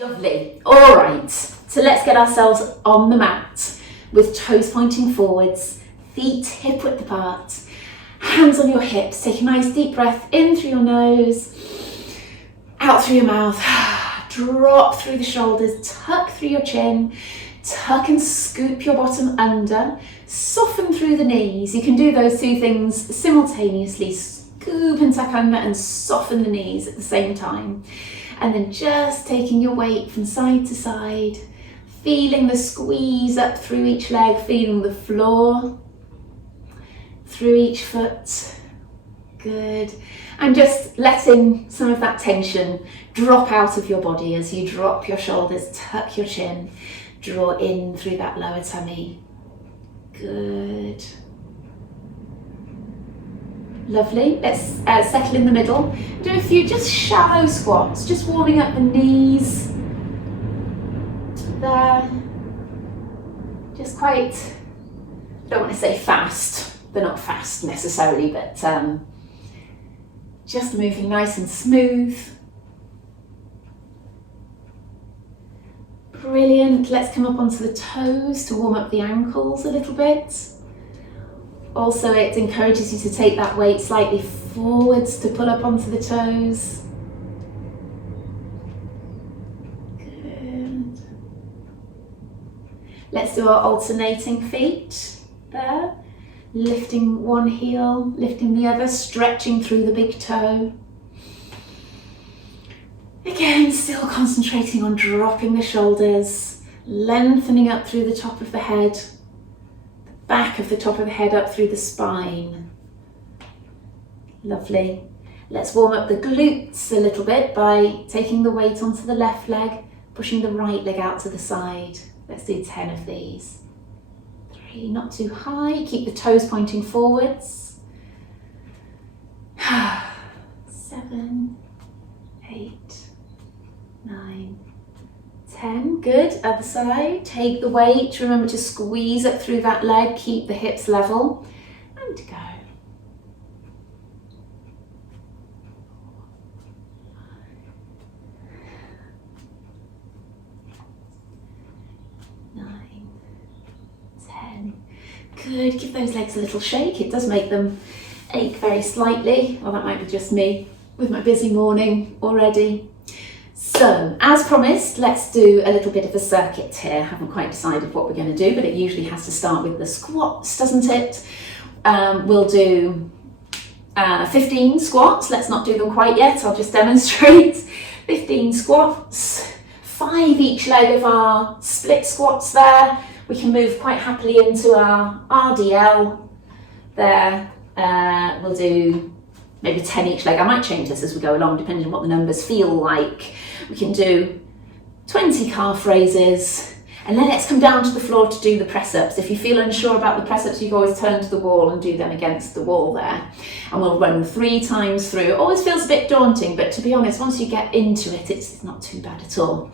Lovely. All right, so let's get ourselves on the mat with toes pointing forwards, feet hip width apart, hands on your hips. Take a nice deep breath in through your nose, out through your mouth. Drop through the shoulders, tuck through your chin, tuck and scoop your bottom under, soften through the knees. You can do those two things simultaneously, scoop and tuck under and soften the knees at the same time. And then just taking your weight from side to side, feeling the squeeze up through each leg, feeling the floor through each foot. Good. And just letting some of that tension drop out of your body as you drop your shoulders, tuck your chin, draw in through that lower tummy. Good. Lovely. Let's settle in the middle. Do a few just shallow squats, just warming up the knees. There. Just quite, I don't want to say fast. They're not fast necessarily, but just moving nice and smooth. Brilliant. Let's come up onto the toes to warm up the ankles a little bit. Also, it encourages you to take that weight slightly forwards to pull up onto the toes. Good. Let's do our alternating feet there. Lifting one heel, lifting the other, stretching through the big toe. Again, still concentrating on dropping the shoulders, lengthening up through the top of the head, the back of the top of the head up through the spine. Lovely. Let's warm up the glutes a little bit by taking the weight onto the left leg, pushing the right leg out to the side. Let's do 10 of these. 3, not too high, keep the toes pointing forwards. 7, 8, 9, 10, good. Other side, take the weight, remember to squeeze up through that leg, keep the hips level, and go. 9, 10, good. Give those legs a little shake. It does make them ache very slightly, or that might be just me with my busy morning already. So, as promised, let's do a little bit of a circuit here. Haven't quite decided what we're going to do, but it usually has to start with the squats, doesn't it? We'll do 15 squats. Let's not do them quite yet. I'll just demonstrate. 15 squats, 5 each leg of our split squats there. We can move quite happily into our RDL there. We'll do maybe 10 each leg. I might change this as we go along, depending on what the numbers feel like. We can do 20 calf raises, and then let's come down to the floor to do the press-ups. If you feel unsure about the press-ups, you can always turn to the wall and do them against the wall there. And we'll run 3 times through. It always feels a bit daunting, but to be honest, once you get into it, it's not too bad at all.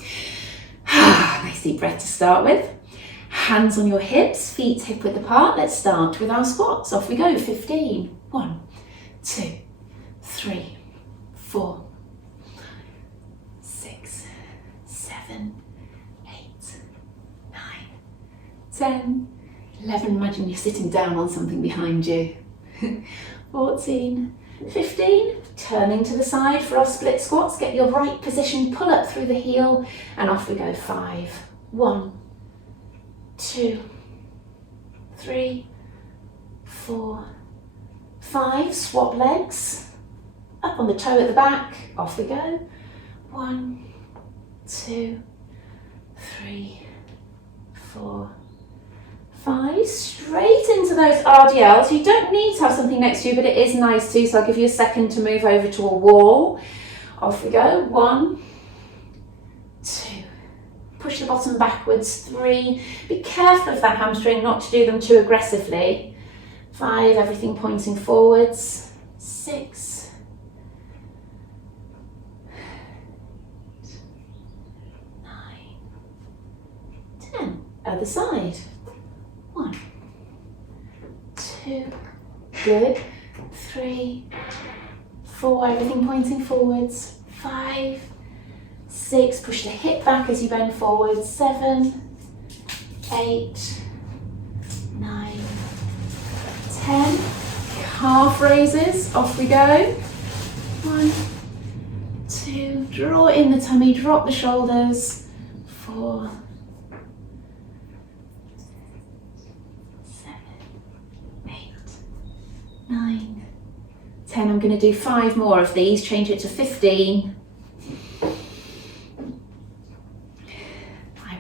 Nice deep breath to start with. Hands on your hips, feet hip width apart. Let's start with our squats. Off we go. 15. 1, 2, 3, 4, 6, 7, 8, 9, 10, 11. Imagine you're sitting down on something behind you. 14, 15. Turning to the side for our split squats. Get your right position, pull up through the heel, and off we go. 5, 1, 2, 3, 4, 5. Swap legs. Up on the toe at the back. Off we go. 1, 2, 3, 4, 5. Straight into those RDLs. You don't need to have something next to you, but it is nice too, so I'll give you a second to move over to a wall. Off we go. 1, 2. Push the bottom backwards. 3. Be careful of that hamstring, not to do them too aggressively. 5. Everything pointing forwards. 6. 9. 10. Other side. 1, 2, good. 3, 4, everything pointing forwards. 5, 6, push the hip back as you bend forward. 7, 8, 9, 10. Calf raises, off we go. 1, 2, draw in the tummy, drop the shoulders. 4, 7, 8, 9, 10. I'm going to do 5 more of these, change it to 15.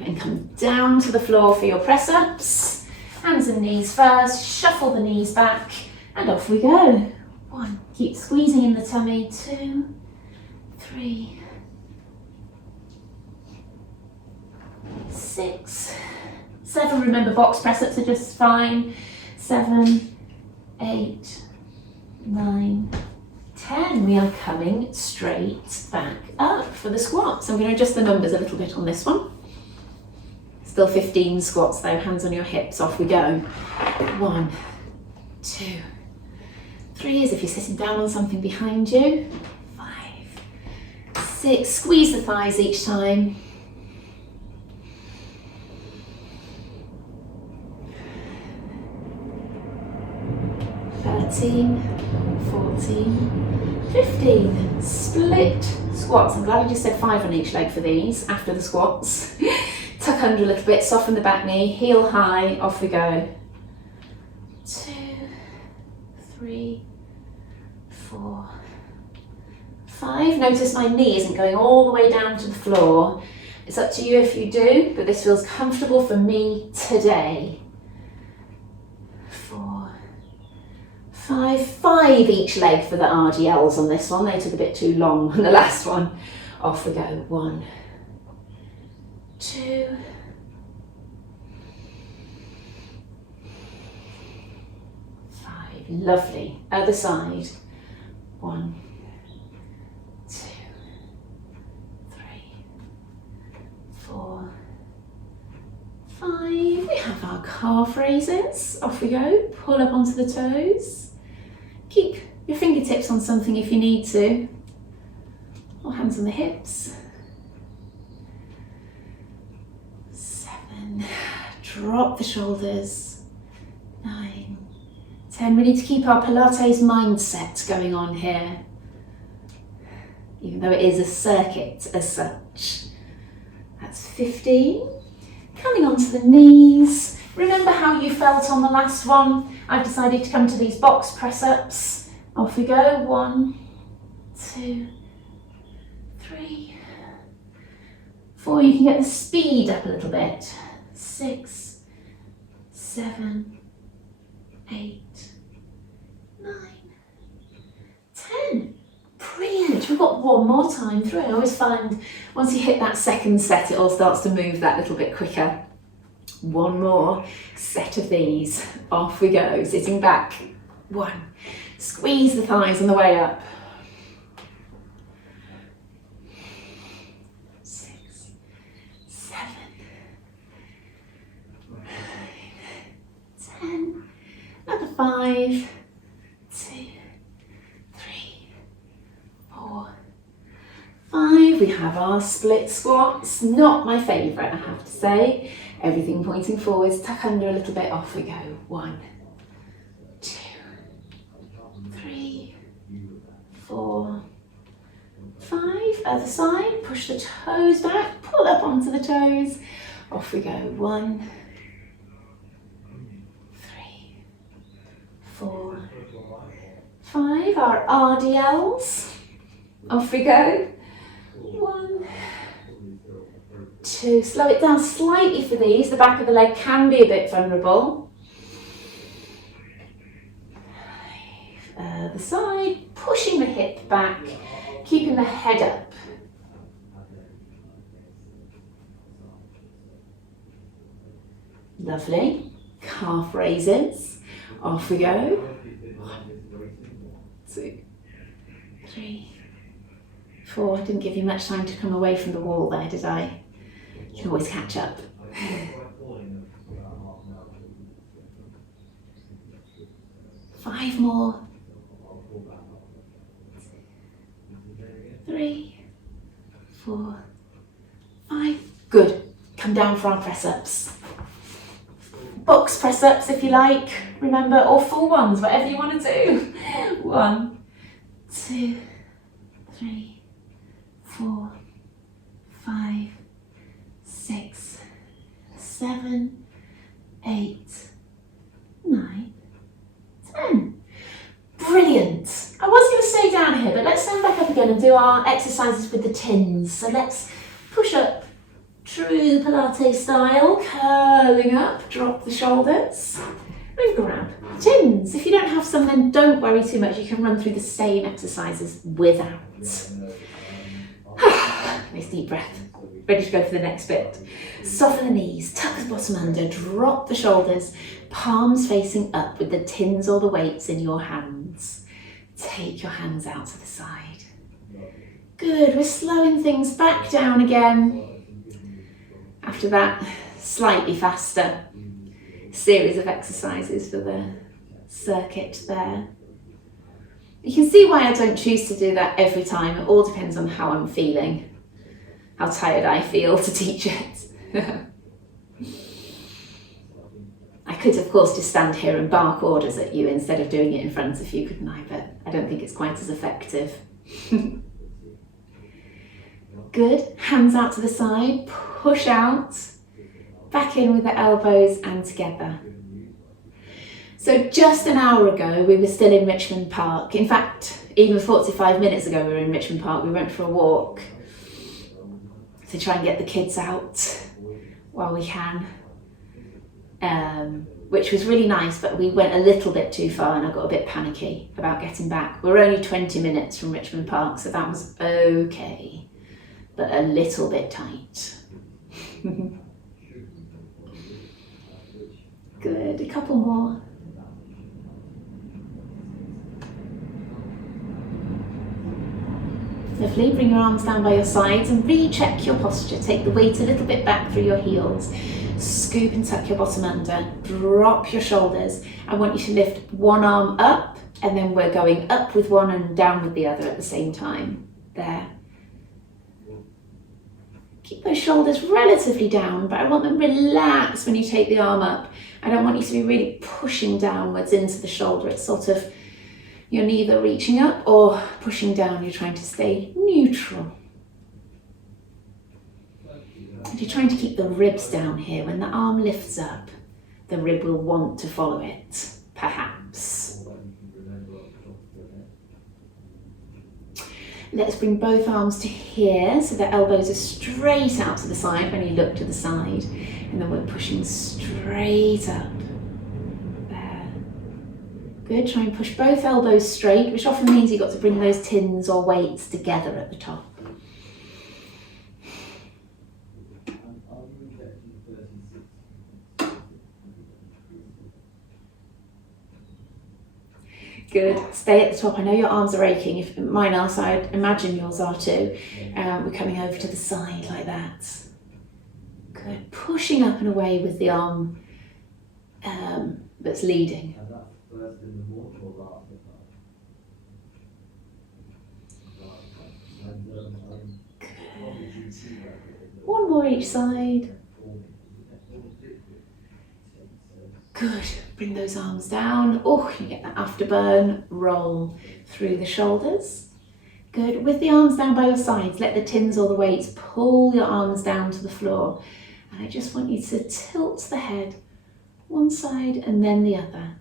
And come down to the floor for your press-ups. Hands and knees first, shuffle the knees back, and off we go. 1, keep squeezing in the tummy. 2, 3, 6, 7. Remember, box press-ups are just fine. 7, 8, 9, 10. We are coming straight back up for the squats. I'm going to adjust the numbers a little bit on this one. Still 15 squats though, hands on your hips, off we go. 1, 2, 3, as if you're sitting down on something behind you. 5, 6, squeeze the thighs each time. 13, 14, 15. Split squats. I'm glad I just said 5 on each leg for these after the squats. Tuck under a little bit, soften the back knee, heel high, off we go. 2, 3, 4, 5. Notice my knee isn't going all the way down to the floor. It's up to you if you do, but this feels comfortable for me today. 4, 5, 5 each leg for the RDLs on this one. They took a bit too long on the last one. Off we go. 1, 2, 5. Lovely. Other side. 1, 2, 3, 4, 5. We have our calf raises. Off we go. Pull up onto the toes. Keep your fingertips on something if you need to. Or hands on the hips. 7. Drop the shoulders. 9, 10. We need to keep our Pilates mindset going on here, even though it is a circuit as such. That's 15. Coming onto the knees. Remember how you felt on the last one? I've decided to come to these box press-ups. Off we go. 1, 2, 3, 4. You can get the speed up a little bit. 6, 7, 8, 9, 10. Brilliant. We've got one more time through. I always find once you hit that second set, it all starts to move that little bit quicker. One more set of these. Off we go. Sitting back. 1. Squeeze the thighs on the way up. 6, 7, 9, 10. Another 5, 2, 3, 4, 5. We have our split squats. Not my favourite, I have to say. Everything pointing forwards. Tuck under a little bit. Off we go. 1, 2, 3, 4, 5. Other side. Push the toes back. Pull up onto the toes. Off we go. 1, 3, 4, 5. Our RDLs. Off we go. 1, 2. Slow it down slightly for these. The back of the leg can be a bit vulnerable. 5. The side. Pushing the hip back. Keeping the head up. Lovely. Calf raises. Off we go. 1, 2, 3, 4. Didn't give you much time to come away from the wall there, did I? You can always catch up. 5 more. 3, 4, Good. Come down for our press-ups. Box press-ups if you like, remember, or full ones, whatever you want to do. 1, 2, 3, 4, 5, 6, 7, 8, 9, 10. Brilliant. I was going to stay down here, but let's stand back up again and do our exercises with the tins. So let's push up, true Pilates style, curling up, drop the shoulders, and grab tins. If you don't have some, then don't worry too much. You can run through the same exercises without. Nice deep breath. Ready to go for the next bit. Soften the knees, tuck the bottom under, drop the shoulders, palms facing up with the tins or the weights in your hands. Take your hands out to the side. Good, we're slowing things back down again. After that, slightly faster series of exercises for the circuit there. You can see why I don't choose to do that every time. It all depends on how I'm feeling, how tired I feel to teach it. I could, of course, just stand here and bark orders at you instead of doing it in front of you, couldn't I? But I don't think it's quite as effective. Good, hands out to the side, push out, back in with the elbows and together. So just an hour ago, we were still in Richmond Park. In fact, even 45 minutes ago, we were in Richmond Park. We went for a walk to try and get the kids out while we can, which was really nice, but we went a little bit too far and I got a bit panicky about getting back. We're only 20 minutes from Richmond Park, so that was okay, but a little bit tight. Good, a couple more. Lovely, bring your arms down by your sides and recheck your posture. Take the weight a little bit back through your heels. Scoop and tuck your bottom under. Drop your shoulders. I want you to lift one arm up and then we're going up with one and down with the other at the same time. There. Keep those shoulders relatively down, but I want them relaxed when you take the arm up. I don't want you to be really pushing downwards into the shoulder. It's sort of, you're neither reaching up or pushing down. You're trying to stay neutral. If you're trying to keep the ribs down here, when the arm lifts up, the rib will want to follow it, perhaps. Let's bring both arms to here, so the elbows are straight out to the side when you look to the side, and then we're pushing straight up. There. Good, try and push both elbows straight, which often means you've got to bring those tins or weights together at the top. Good, stay at the top. I know your arms are aching. If mine are, so I'd imagine yours are too. We're coming over to the side like that. Good, pushing up and away with the arm that's leading. Good. One more each side. Good, bring those arms down. Oh, you get that afterburn, roll through the shoulders. Good, with the arms down by your sides, let the tins or the weights pull your arms down to the floor. And I just want you to tilt the head one side and then the other.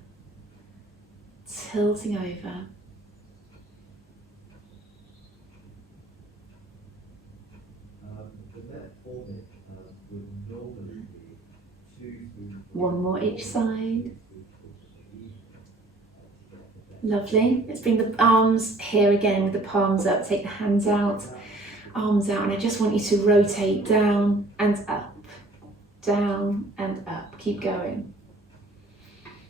Tilting over. One more each side. Lovely. Let's bring the arms here again with the palms up. Take the hands out, arms out, and I just want you to rotate down and up, down and up. Keep going.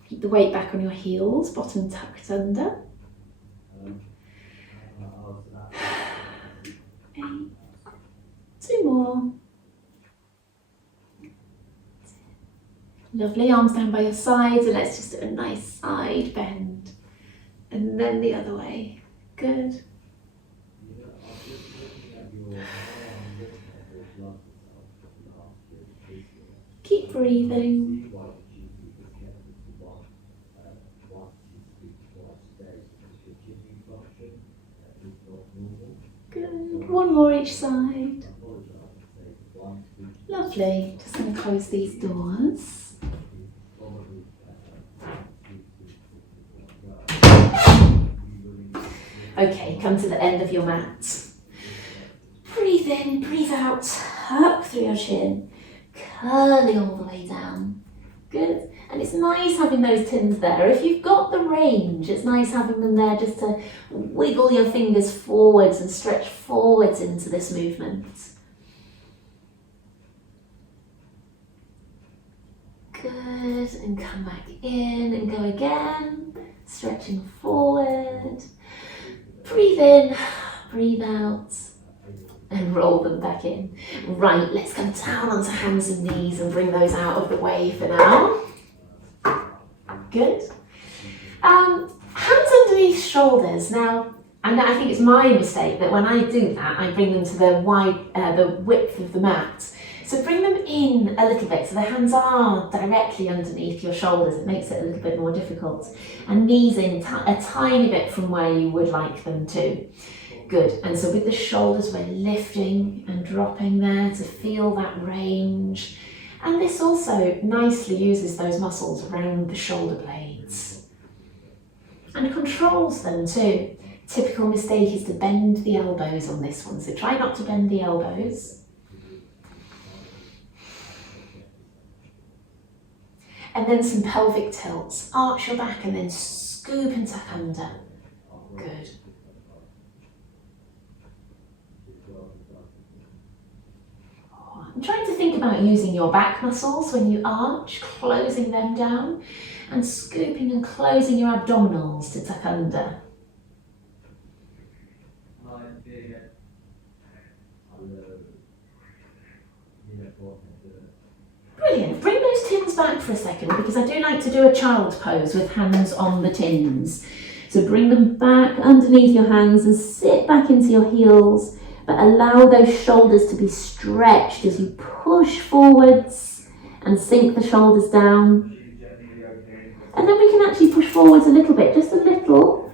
Keep the weight back on your heels, bottom tucked under. 8. 2 more. Lovely, arms down by your sides, and let's just do a nice side bend. And then the other way. Good. breathing. Good. One more each side. Lovely. Just going to close these doors. Okay, come to the end of your mat. Breathe in, breathe out, tuck through your chin, curling all the way down. Good. And it's nice having those tins there. If you've got the range, it's nice having them there just to wiggle your fingers forwards and stretch forwards into this movement. Good. And come back in and go again, stretching forward. Breathe in, breathe out, and roll them back in. Right, let's come down onto hands and knees and bring those out of the way for now. Good. Hands underneath shoulders. Now, and I think it's my mistake that when I do that, I bring them to the width of the mat. So bring them in a little bit so the hands are directly underneath your shoulders. It makes it a little bit more difficult. And knees in a tiny bit from where you would like them to. Good. And so with the shoulders, we're lifting and dropping there to feel that range. And this also nicely uses those muscles around the shoulder blades. And controls them too. Typical mistake is to bend the elbows on this one. So try not to bend the elbows. And then some pelvic tilts. Arch your back and then scoop and tuck under. Good. I'm trying to think about using your back muscles when you arch, closing them down, and scooping and closing your abdominals to tuck under. Brilliant. Bring those tins back for a second because I do like to do a child pose with hands on the tins. So bring them back underneath your hands and sit back into your heels, but allow those shoulders to be stretched as you push forwards and sink the shoulders down. And then we can actually push forwards a little bit, just a little,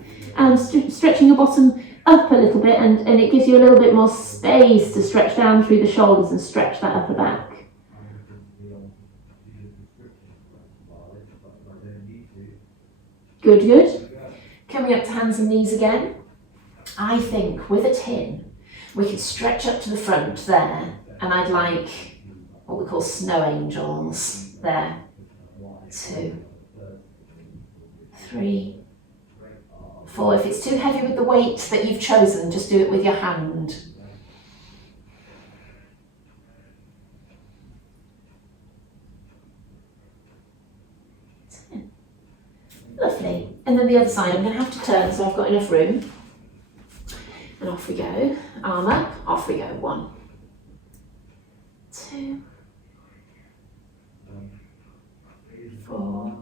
stretching your bottom up a little bit, and it gives you a little bit more space to stretch down through the shoulders and stretch that upper back. Good, good. Coming up to hands and knees again. I think with a tin, we could stretch up to the front there, and I'd like what we call snow angels there. 2, 3, 4. If it's too heavy with the weight that you've chosen, just do it with your hand. Lovely. And then the other side, I'm going to have to turn so I've got enough room. And off we go. Arm up, off we go. 1, 2, 4.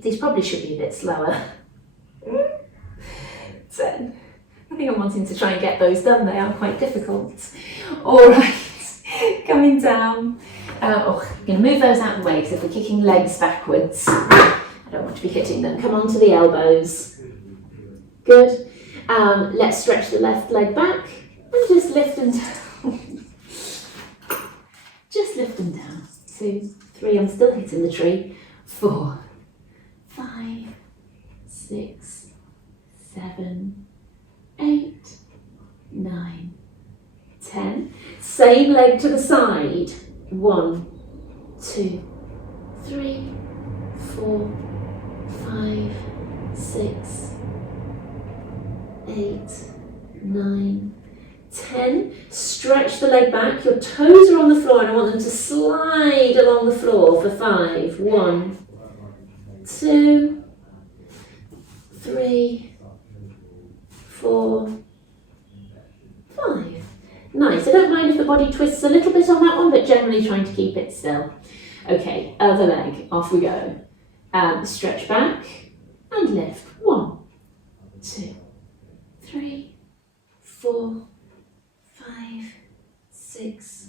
These probably should be a bit slower. 10. I think I'm wanting to try and get those done. They are quite difficult. All right. Coming down. I'm going to move those out of the way because if we're kicking legs backwards, I don't want to be hitting them. Come on to the elbows. Good. Let's stretch the left leg back and just lift them down. Just lift them down. 2, 3. I'm still hitting the tree. 4, 5, 6, 7, 8, 9, 10. Same leg to the side. 1, 2, 3, 4, 5, 6, 8, 9, 10. Stretch the leg back. Your toes are on the floor and I want them to slide along the floor for 5. 1, 2, 3, 4, 5. Nice. I don't mind if the body twists a little bit on that one, but generally trying to keep it still. Okay, other leg. Off we go. Stretch back and lift. 1, 2, 3, 4, 5, 6,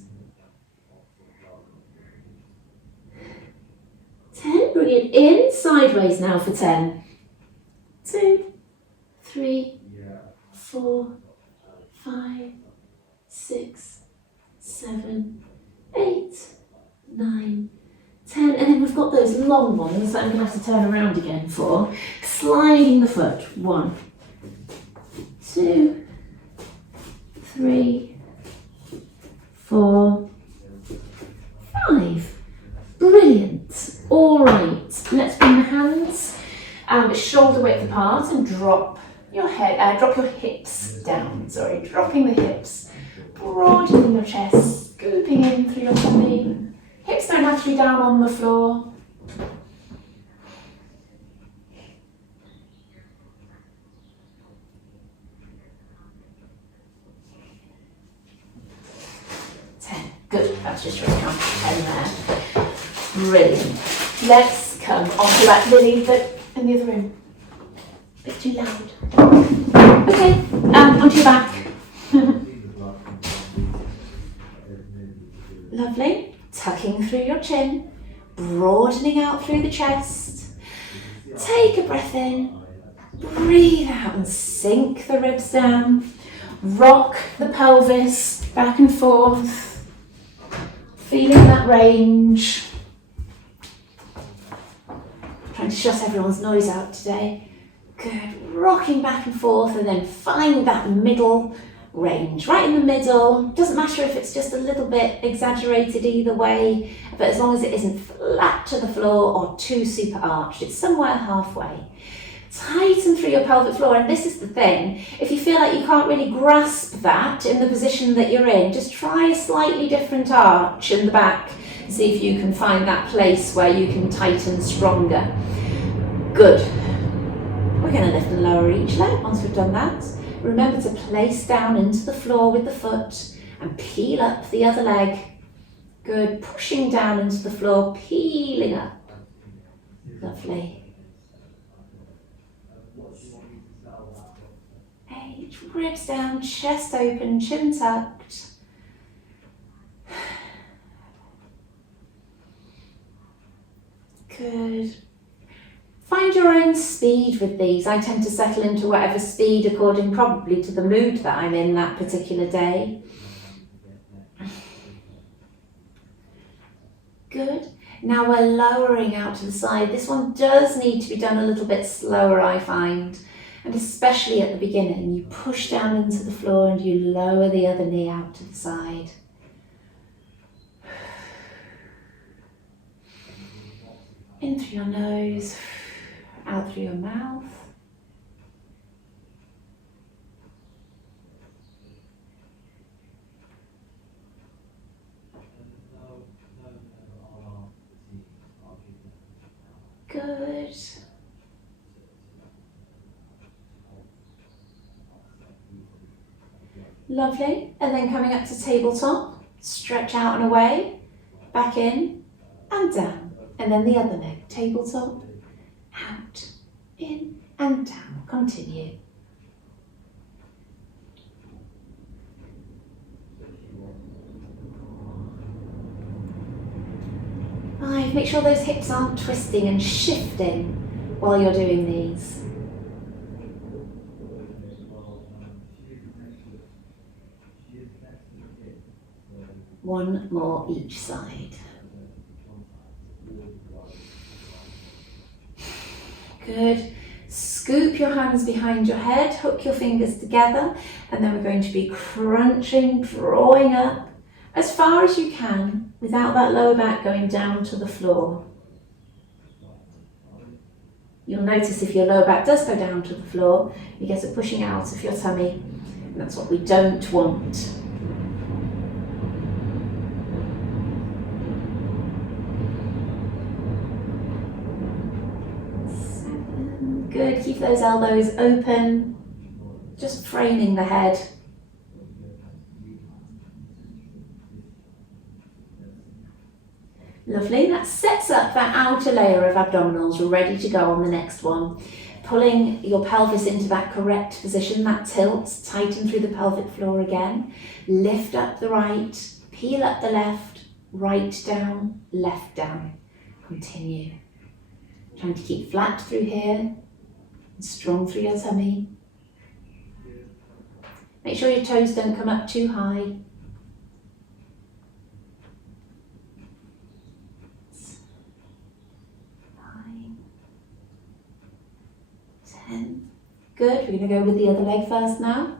10. Bring it in, sideways now for 10. 2, 3, 4, 5, 6, 7, 8, 9, 10. And then we've got those long ones that I'm going to have to turn around again for. Sliding the foot. 1, 2, 3, 4, 5. Brilliant. All right. Let's bring the hands shoulder width apart and drop your head. Drop your hips down. Sorry, dropping the hips, broadening your chest, scooping in through your tummy. Hips don't have to be down on the floor. Good, that's just your count to 10 there. Brilliant. Let's come onto that Lily in the other room. A bit too loud. Okay, onto your back. Lovely. Tucking through your chin, broadening out through the chest. Take a breath in, breathe out and sink the ribs down. Rock the pelvis back and forth. Feeling that range. Trying to shut everyone's noise out today. Good. Rocking back and forth and then find that middle range. Right in the middle. Doesn't matter if it's just a little bit exaggerated either way, but as long as it isn't flat to the floor or too super arched, it's somewhere halfway. Tighten through your pelvic floor, and this is the thing, if you feel like you can't really grasp that in the position that you're in, just try a slightly different arch in the back, see if you can find that place where you can tighten stronger. Good. We're going to lift and lower each leg once we've done that. Remember to place down into the floor with the foot and peel up the other leg. Good, pushing down into the floor, peeling up. Lovely. 8, ribs down, chest open, chin tucked. Good. Find your own speed with these. I tend to settle into whatever speed according probably to the mood that I'm in that particular day. Good. Now we're lowering out to the side. This one does need to be done a little bit slower, I find. And especially at the beginning, you push down into the floor and you lower the other knee out to the side. In through your nose, out through your mouth. Good. Lovely. And then coming up to tabletop, stretch out and away, back in and down. And then the other leg, tabletop, out, in and down. Continue. 5, make sure those hips aren't twisting and shifting while you're doing these. 1 more each side. Good. Scoop your hands behind your head, hook your fingers together, and then we're going to be crunching, drawing up as far as you can without that lower back going down to the floor. You'll notice if your lower back does go down to the floor, you get a pushing out of your tummy, and that's what we don't want. Good, keep those elbows open, just framing the head. Lovely, that sets up that outer layer of abdominals ready to go on the next one. Pulling your pelvis into that correct position, that tilt, tighten through the pelvic floor again. Lift up the right, peel up the left, right down, left down. Continue. Trying to keep flat through here, and strong through your tummy. Make sure your toes don't come up too high. 9, 10. Good, we're going to go with the other leg first now.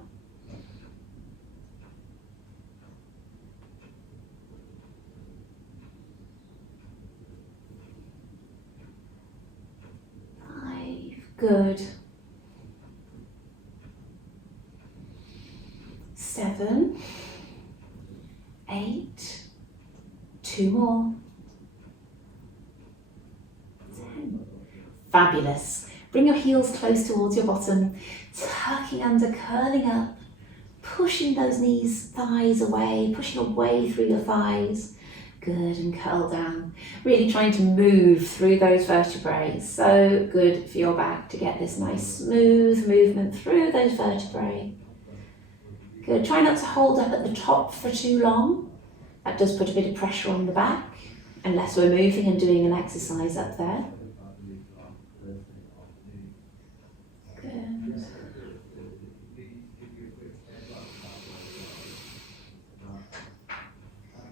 5, good. 7, 8, 2 more. 10. Fabulous. Bring your heels close towards your bottom, tucking under, curling up, pushing those knees, thighs away, pushing away through your thighs. Good, and curl down. Really trying to move through those vertebrae. So good for your back to get this nice smooth movement through those vertebrae. Good, try not to hold up at the top for too long. That does put a bit of pressure on the back, unless we're moving and doing an exercise up there. Good.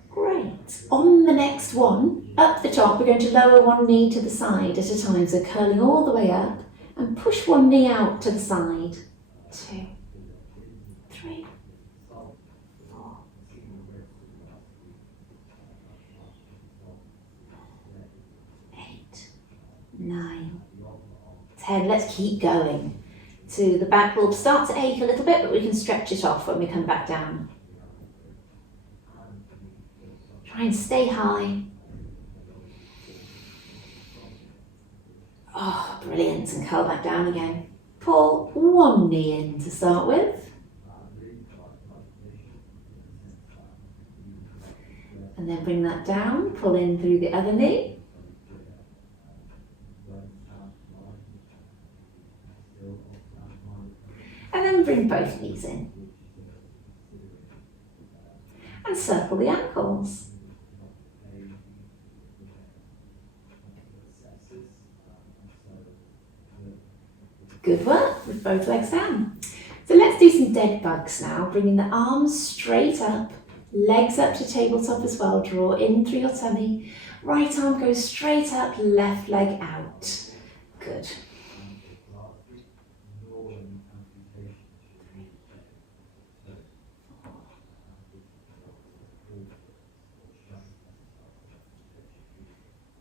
Great. On the next one, up the top, we're going to lower one knee to the side at a time. So curling all the way up and push one knee out to the side. 2, 3, 4, 8, 9, 10. Let's keep going. So the back will start to ache a little bit, but we can stretch it off when we come back down. Try and stay high. Oh, brilliant. And curl back down again. Pull one knee in to start with. And then bring that down. Pull in through the other knee. And then bring both knees in. And circle the ankles. Good work with both legs down. So let's do some dead bugs now, bringing the arms straight up, legs up to tabletop as well. Draw in through your tummy. Right arm goes straight up, left leg out. Good.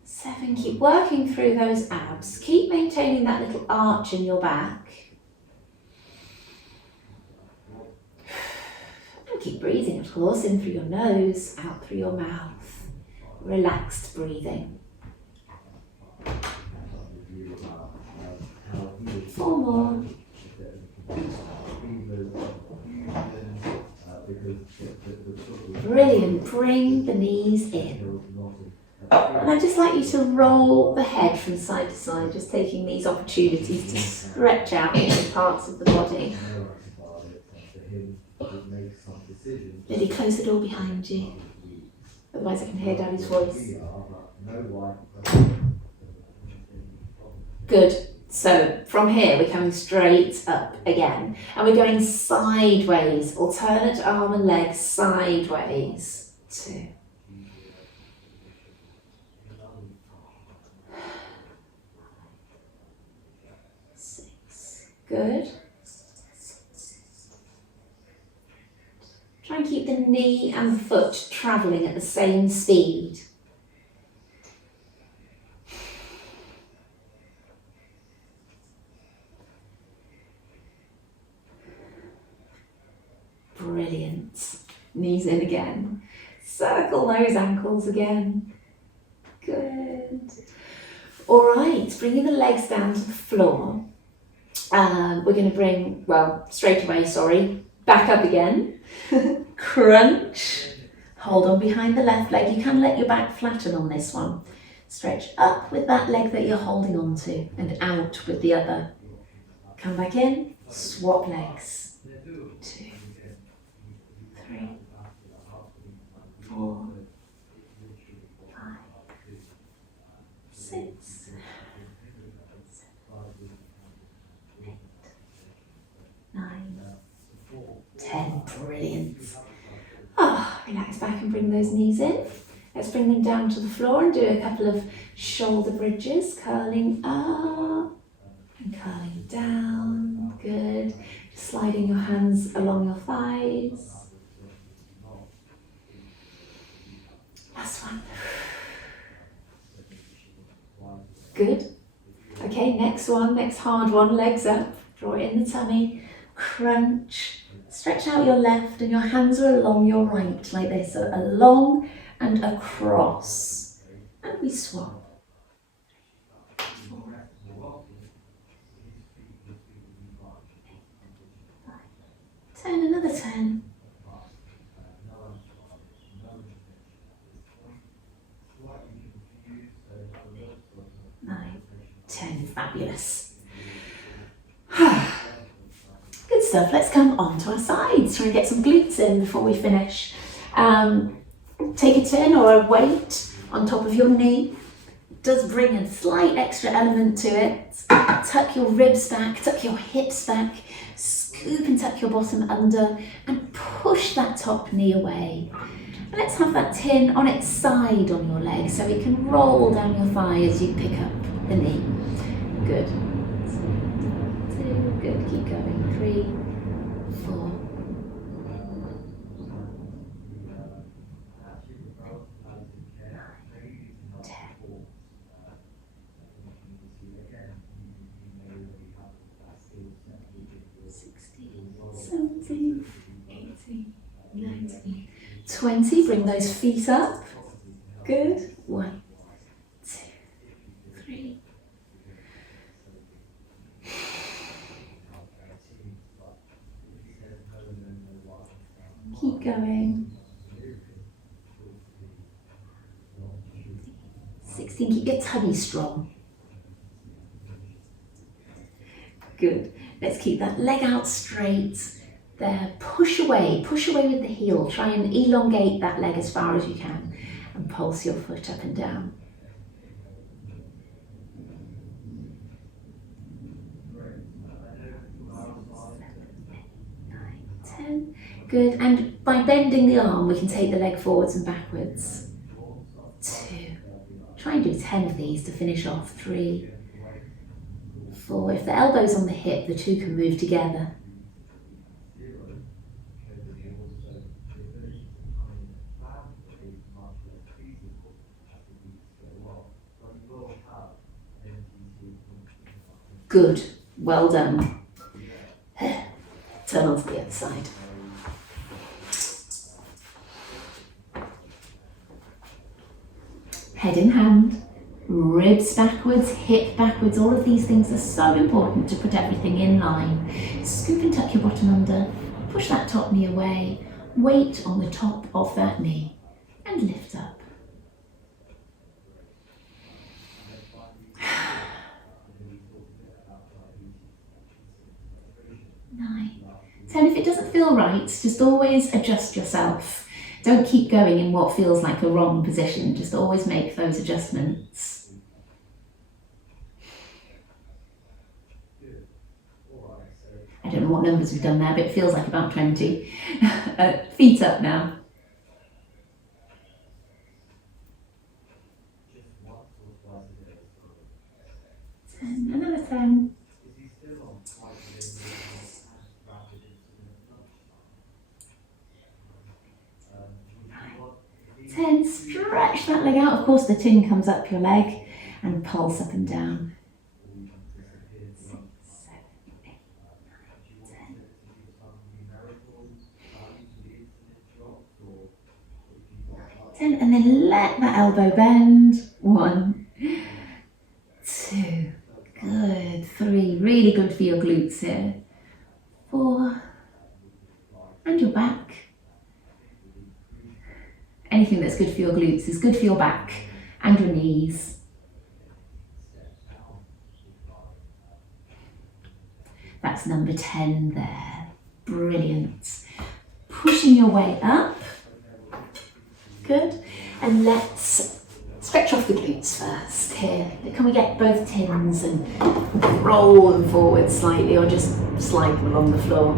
Seven, keep working through those abs. Keep maintaining that little arch in your back. And keep breathing, of course, in through your nose, out through your mouth. Relaxed breathing. 4 more. Brilliant, bring the knees in. And I'd just like you to roll the head from side to side, just taking these opportunities to stretch out different parts of the body. Lily, close the door behind you. Otherwise I can hear Daddy's voice. Good. So from here we're coming straight up again. And we're going sideways, alternate arm and leg sideways. 2. 6. Good. Try and keep the knee and the foot travelling at the same speed. Brilliant. Knees in again. Circle those ankles again. Good. All right, bringing the legs down to the floor. We're going to bring, straight away, back up again. Crunch. Hold on behind the left leg. You can let your back flatten on this one. Stretch up with that leg that you're holding on to and out with the other. Come back in, swap legs. 2, 3, 4, 5, 6, 9, 10. Brilliant. Relax back and bring those knees in. Let's bring them down to the floor and do a couple of shoulder bridges, curling up and curling down. Good. Just sliding your hands along your thighs. Last one. Good. Okay, next one, next hard one, legs up. Draw it in the tummy. Crunch. Stretch out your left and your hands are along your right like this. So along and across. And we swap. 4, 10, another 10. 9, 10, fabulous. Good stuff. Let's come onto our sides. Try and get some glutes in before we finish. Take a tin or a weight on top of your knee. Does bring a slight extra element to it. Tuck your ribs back, tuck your hips back, scoop and tuck your bottom under and push that top knee away. And let's have that tin on its side on your leg so it can roll down your thigh as you pick up the knee. Good. 2, good, keep going. 3, 4. 17, 18, 19, 20. Bring those feet up. Good. 1, 2, 3. Keep going. 16. Keep your tummy strong. Good. Let's keep that leg out straight. There. Push away with the heel. Try and elongate that leg as far as you can and pulse your foot up and down. 9, 10. Good. And by bending the arm, we can take the leg forwards and backwards. 2. Try and do 10 of these to finish off. 3, 4. If the elbow's on the hip, the two can move together. 5. Good. Well done. Turn on to the other side. Head in hand. Ribs backwards, hip backwards, all of these things are so important to put everything in line. Scoop and tuck your bottom under, push that top knee away, weight on the top of that knee, and lift up. 9, 10. If it doesn't feel right, just always adjust yourself. Don't keep going in what feels like a wrong position, just always make those adjustments. I don't know what numbers we've done there, but it feels like about 20. Feet up now. 10, another 10. 10, stretch that leg out. Of course, the tin comes up your leg and pulse up and down. 6, 7, 8, 9, 10. 10, and then let that elbow bend. 1, 2, good. 3, really good for your glutes here. 4, and your back. Anything that's good for your glutes is good for your back and your knees. That's number 10 there. Brilliant. Pushing your way up. Good. And let's stretch off the glutes first here. Can we get both tins and roll them forward slightly, or just slide them along the floor?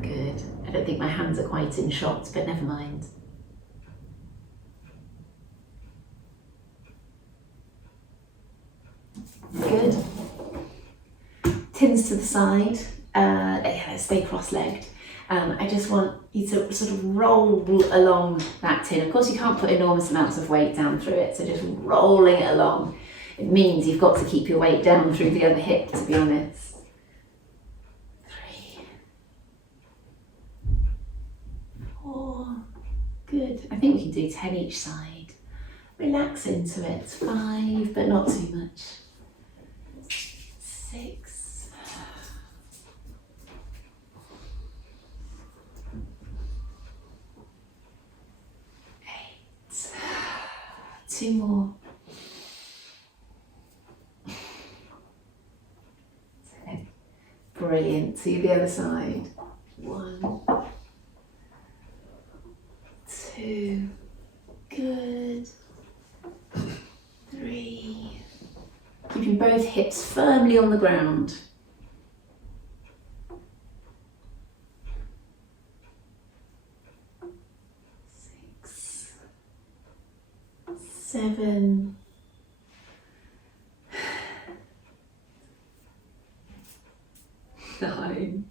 Good. I don't think my hands are quite in shot, but never mind. Good. Tins to the side. Let's stay cross-legged. I just want you to sort of roll along that tin. Of course, you can't put enormous amounts of weight down through it, so just rolling it along. It means you've got to keep your weight down through the other hip, to be honest. 3, 4, good. I think we can do 10 each side. Relax into it. 5, but not too much. 6, 8, 2 more. 10. Brilliant. To the other side. 1, 2, good. 3. Keeping both hips firmly on the ground. 6, 7, 9,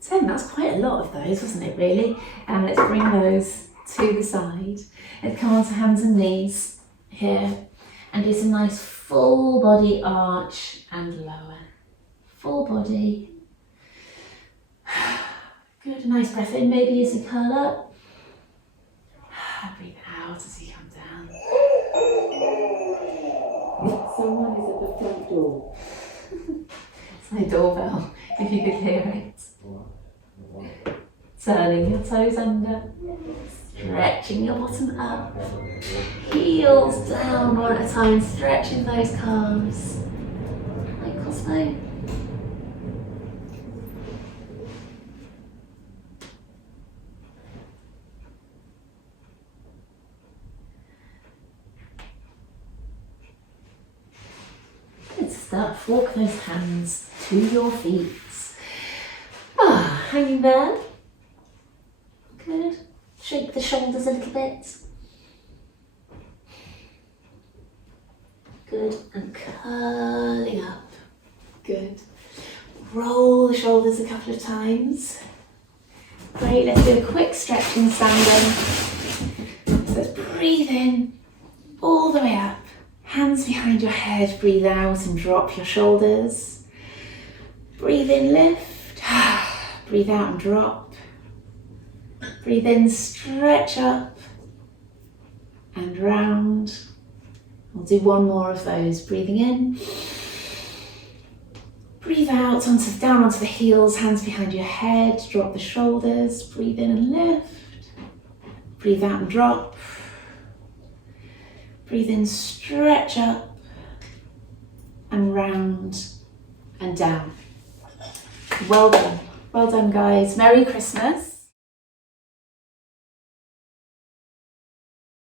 10. That's quite a lot of those, wasn't it, really? And let's bring those to the side. Let's come onto hands and knees here and do some nice full body arch and lower. Full body. Good, a nice breath in maybe as you curl up. Breathe out as you come down. Someone is at the front door. It's my doorbell, if you could hear it. Turning your toes under. Stretching your bottom up. Heels down one at a time, stretching those calves. Like Cosmo. Good stuff. Walk those hands to your feet. Hanging there. Good. Shake the shoulders a little bit. Good. And curling up. Good. Roll the shoulders a couple of times. Great. Let's do a quick stretch and standing. So let's breathe in all the way up. Hands behind your head. Breathe out and drop your shoulders. Breathe in, lift. Breathe out and drop. Breathe in, stretch up and round. We'll do one more of those. Breathing in. Breathe out down onto the heels, hands behind your head. Drop the shoulders. Breathe in and lift. Breathe out and drop. Breathe in, stretch up and round and down. Well done. Well done, guys. Merry Christmas.